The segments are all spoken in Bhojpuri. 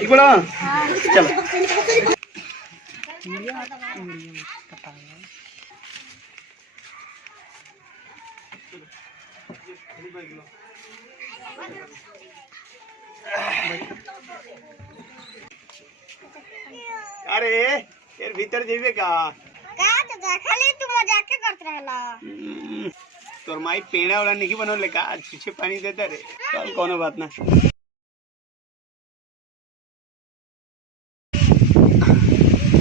ठीक बड़ा चल अरे यार भीतर जेबे का चाचा खाली तू मजाक करत रहला तोर माई पेड़ा वाला नहीं बनवले का छीछे पानी देता रे चल कोनो बात ना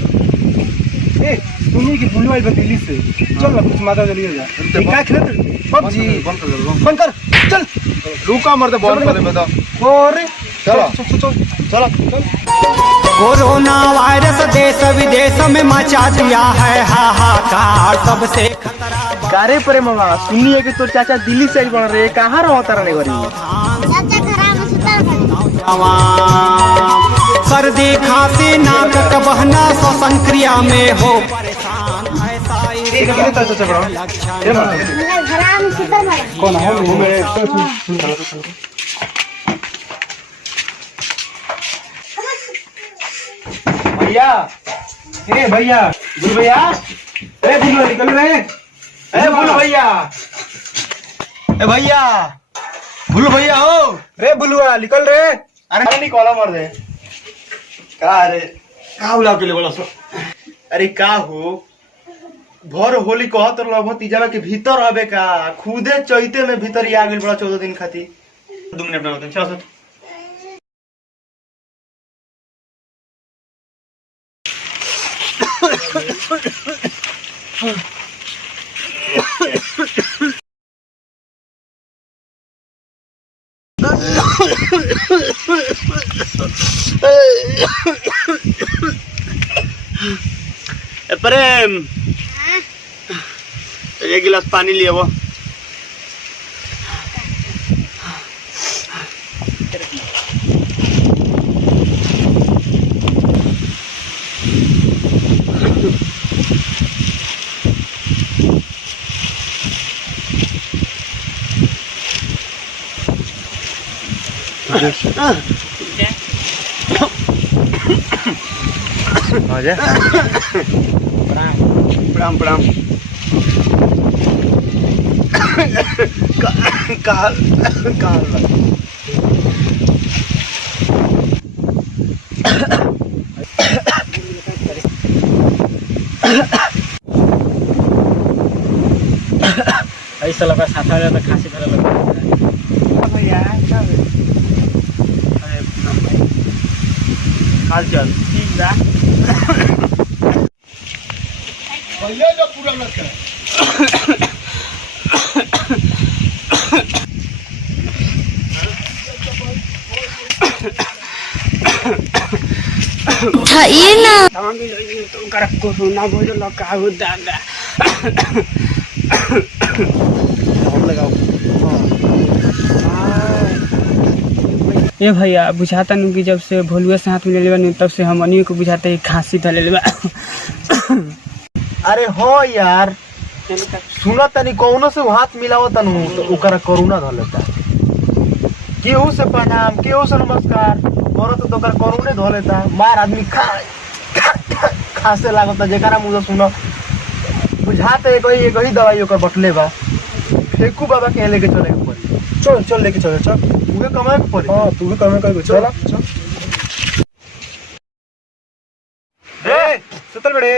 ए सुनी की भूल वाली दिल्ली से चल ना कुछ माता जल्दी हो जा क्या खेल पबजी बंद कर चल रुका मर दे बंद कर दे बता और चलो चलो कोरोना वायरस देश विदेश में मचा दिया है हाहाकार सबसे खतरा गारे परे मामा सुनिए कि तो चाचा दिल्ली से बन रहे कहाँ रहता रहने वाली चाचा खराब सुतर सर्दी खांसी नाक का बहना श्वसन क्रिया में हो परेशान ऐसा एक कितने तक चाचा बड़ा मेरा खराब सुतर कौन है वो मेरे भैया ए भैया बुल भैया ए बुल निकल रहे ए बुल भैया ए भैया बुल भैया हो रे बुलुआ निकल रहे अरे नहीं कॉला मार दे का रे का बुला के ले बोला सो अरे का हो भर होली कहत लभ तीजावा के भीतर आबे का खुदे चैते में भीतर ही आ गेल बड़ा 14 दिन खाती 2 मिनट में चल प्रेम एक गिलास पानी लिए वो प्रणाम प्रणाम काल ऐसा लगा साथ तो खांसी धरे लगा भैया हाल चाल ठीक बा भैया जो पूरा लगा उठाइए ना तो कर कोरोना बोलो लगा हो दादा लगाओ ये भैया बुझाता नहीं कि जब से भोलुआ से हाथ में ले लेबा नहीं तब से हम अनियो को बुझाते ही खांसी धले लेबा अरे हो यार सुना तनी कौनो से हाथ मिलाओ तनु तो ओकरा कोरोना धर लेता केहू से प्रणाम केहू से नमस्कार करो तो ओकरा कोरोना धर लेता मार आदमी खासे लागता जेकरा मुंह से सुनो बुझाते एक ही दवाई ओकर बटले बा फेकू बाबा के लेके चले के पड़ी चल चल लेके चल चल तूहे कमाए के पड़ी हां तू भी कमाए के चल चल रे सुतल बड़े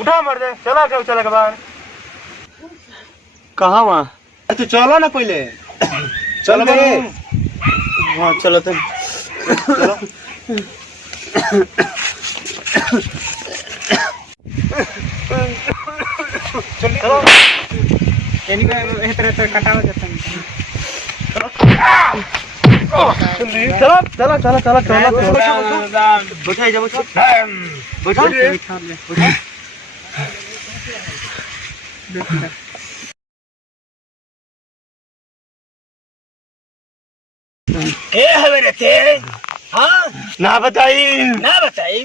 उठा मर दे चला के चला के बाहर कहां वहां तू चलो ना पहले चल बे हां चलो तुम चलो चलो यानी कि इस तरह से कटावा जाता है चलो चलो चलो चलो चलो बैठा जा बैठा ए हवे रहते हाँ ना बताई ना बताई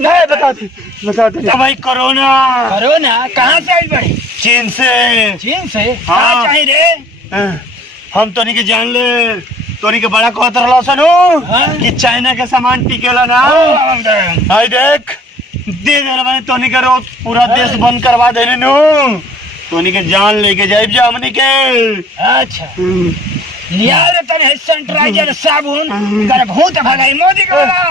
नहीं बताती भाई कोरोना कहाँ से आई बड़ी चीन से चीन से हाँ। कहाँ चाहिए रे हम तो नहीं के जान ले तोरी के बड़ा कहत रहलो सनु कि चाइना के सामान टिकेला ना। हाय देख दे दे मैंने तोनी के रोज पूरा देश बंद करवा देने नु। तोनी के जान लेके जाइब जा हमनी के। अच्छा लिया रे तने सैनिटाइजर साबुन कर भूत भगाई मोदी के वाला।